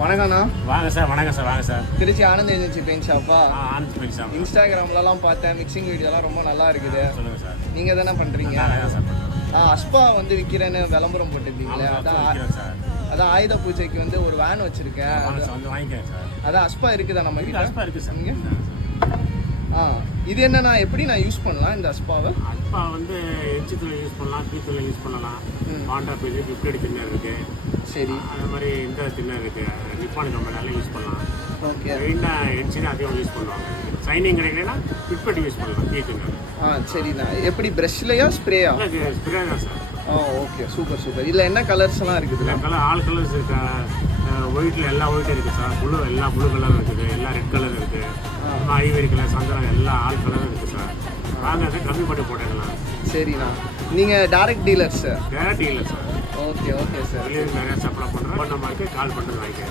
வணக்கம்ண்ணா. வாங்க சார். வணக்கம் சார். வாங்க sir. Trichy Anand agency paint ஷாப்பா? Anand paint shop. இன்ஸ்டாகிராம்லலாம் பார்த்தேன், மிக்சிங் வீடியோலாம் ரொம்ப நல்லா இருக்குது. சொல்லுங்கள் சார். நீங்கள் தானே பண்ணுறீங்க? நான் சார் பண்ணுறேன். அஸ்பா வந்து விற்கிறேன்னு விளம்பரம் போட்டிருந்தீங்களே, அதான் ஆயுத பூஜைக்கு வந்து ஒரு வேன் வச்சுருக்கேன், வந்து வாங்கிக்கிறேன் சார். அதான் அஸ்பா இருக்குதா நம்ம கிட்ட? அஸ்பா இருக்குது சார். இங்கே இது என்னண்ணா, எப்படி நான் யூஸ் பண்ணலாம் இந்த அஸ்பாவை? அஸ்பா வந்து எச்சித்தில் யூஸ் பண்ணலாம், பீத்தில் யூஸ் பண்ணலாம். பாண்டா பீஸு பிப்ளேட் தின்னர் இருக்குது. சரி. அது மாதிரி இந்த தின்னர் இருக்குது. நிப்பான் கம்பெனியால யூஸ் பண்ணலாம். ஓகே. மெயினாக எச்சினா அதிகம் யூஸ் பண்ணுவாங்க. சைனிங் கிடைக்கலன்னா பிப்ளேட் யூஸ் பண்ணலாம். பீ தின்னர். சரிண்ணா. எப்படி ப்ரஷ்லையா ஸ்ப்ரேயா? ஸ்ப்ரே தான் சார். Okay, super super. இதில் என்ன கலர்ஸ்லாம் இருக்குதுல்ல? கலர் ஆல் கலர்ஸ் இருக்கா? ஒயிட்டில் எல்லா ஒயிட்டும் இருக்குது சார். ப்ளூ எல்லா ப்ளூ கலர் இருக்குது. எல்லாம் ரெட் கலர் இருக்குது. ஐவரி கலர், சந்திரம் எல்லாம் ஆல் கலரும் இருக்குது சார். வாங்க சார், கம்மி பண்ணி போட்டுக்கலாம். சரிண்ணா. நீங்கள் டேரக்ட் டீலர் சார்? டேரக்ட் இல்லை சார். Okay okay sir. வெளியே நிறையா சப்ளை பண்ணுறேன். ஃபோன் நம்பருக்கு கால் பண்ணுறது வாங்கிக்கிறேன்.